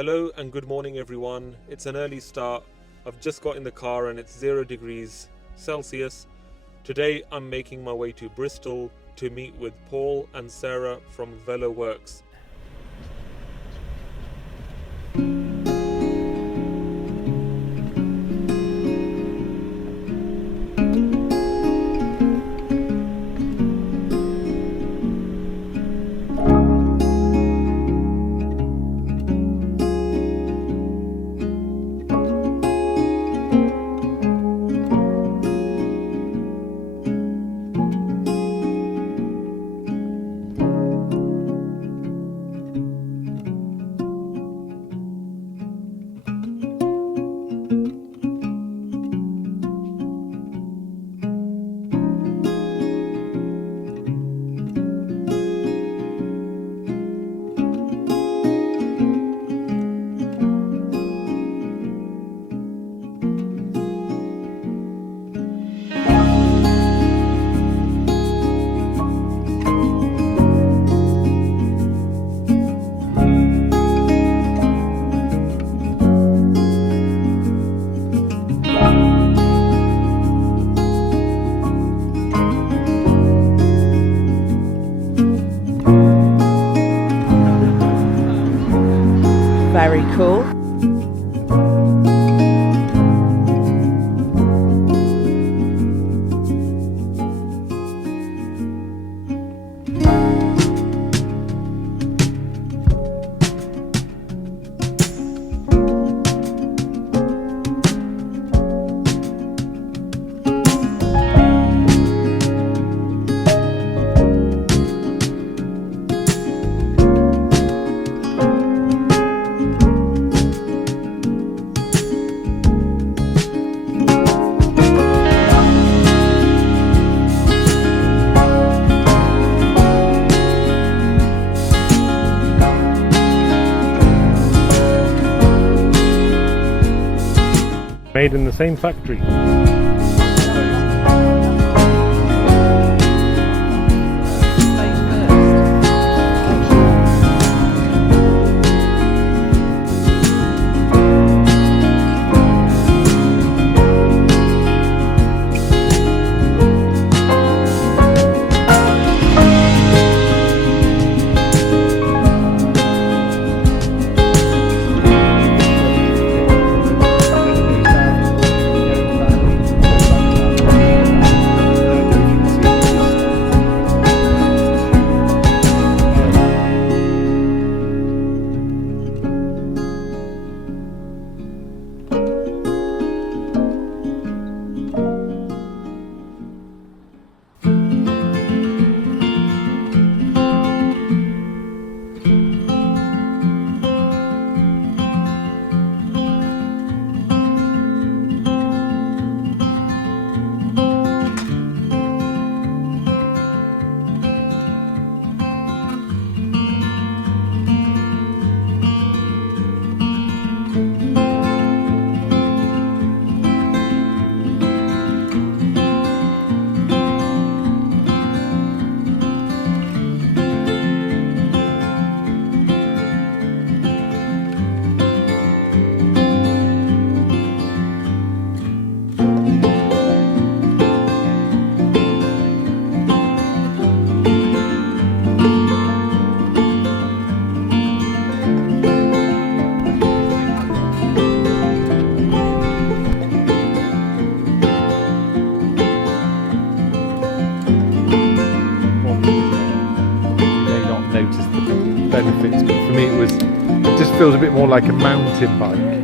Hello and good morning everyone. It's an early start. I've just got in the car and it's 0 degrees Celsius. Today I'm making my way to Bristol to meet with Paul and Sarah from Velo Works. Very cool. Made in the same factory. Benefits, but for me it just feels a bit more like a mountain bike.